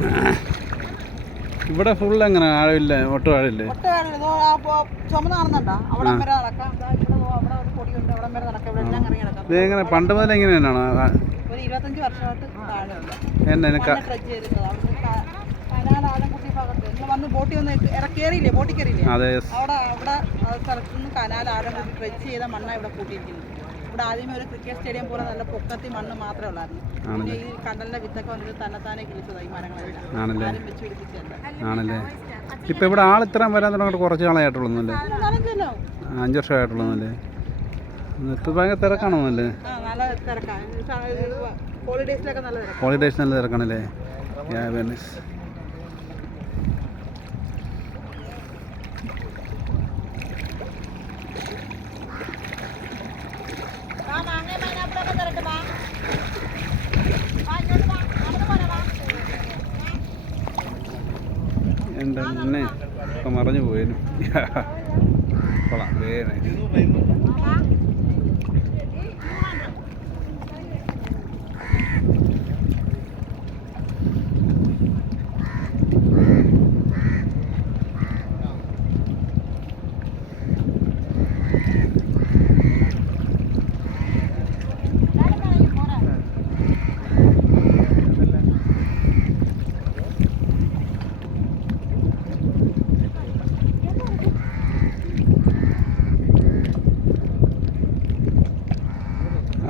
Ah. ഇവിടെ full എങ്ങനെ? ആഴമില്ല ഒട്ടും ആഴമില്ലേ ഇതെങ്ങനെ പണ്ട് മുതൽ എങ്ങനെ തന്നെയാണോ എന്നെ അതെ അവിടെ അവിടെ ആ സ്ഥലത്ത് നിന്ന് കനാൽ ട്രച്ച് ചെയ്ത മണ്ണ ഇവിടെ കൂട്ടിയിരിക്കുന്നത്. ഇവിടെ ആദ്യമേ ഒരു ക്രിക്കറ്റ് സ്റ്റേഡിയം പോലെ നല്ല പൊക്കത്തി മണ്ണ് മാത്രമേ ഉള്ളായിരുന്നു. പിന്നെ ഈ കണ്ടലിന്റെ വിത്തൊക്കെ വന്നിട്ട് തന്നെത്താനെ കിളിച്ചതാ ഈ മരങ്ങളെല്ലാം. ആരും വെച്ച് പിടിപ്പിച്ചല്ല ആണല്ലേ? ഇപ്പം ഇവിടെ ആൾ ഇത്രയും വരാൻ തുടങ്ങിയിട്ട് കുറച്ച് നാളായിട്ടുള്ളൂന്നല്ലേ? അഞ്ചു വർഷമായിട്ടുള്ളൂന്നല്ലേ? ഇപ്പൊ ഭയങ്കര തിരക്കാണോന്നല്ലേ? ഹോളിഡേയ്സിലൊക്കെ നല്ല തിരക്കാണല്ലേ? എന്റെ മുന്നേ ഇപ്പം മറഞ്ഞു പോയേനു. കൊള്ളാം. വേറെ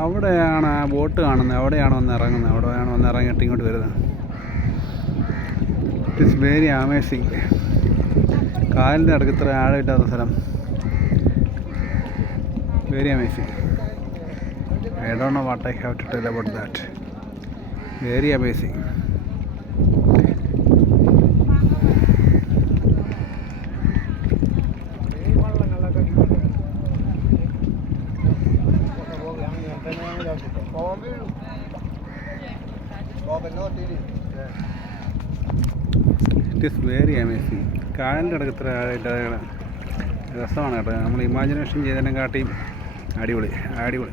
അവിടെയാണ് ആ ബോട്ട് കാണുന്നത്. അവിടെയാണ് വന്ന് ഇറങ്ങുന്നത്. അവിടെയാണ് വന്ന് ഇറങ്ങിയിട്ട് ഇങ്ങോട്ട് വരുന്നത്. ഇറ്റ്സ് വെരി അമേസിങ് കാലിന്റെ അടുക്ക് ഇത്ര ആഴമില്ലാത്ത സ്ഥലം. Very amazing I don't know what I have to tell about that very amazing it is very amazing കാലിന്റെ അടുക്ക് ഇത്ര രസമാണ് കേട്ടോ. നമ്മൾ ഇമാജിനേഷൻ ചെയ്തതിനെ കാട്ടിയും അടിപൊളി അടിപൊളി.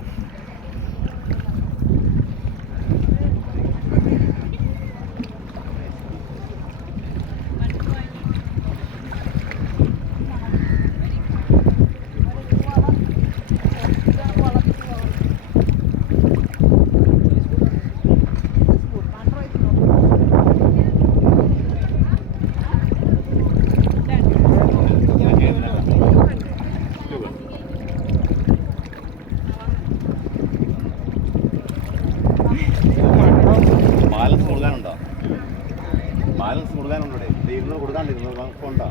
കൊടുക്കാനുണ്ടോ? ബാലൻസ് കൊടുക്കാനുണ്ടോ ഇവിടെ? ഇരുന്ന് കൊടുക്കാണ്ടിരുന്നത് ഉണ്ടോ?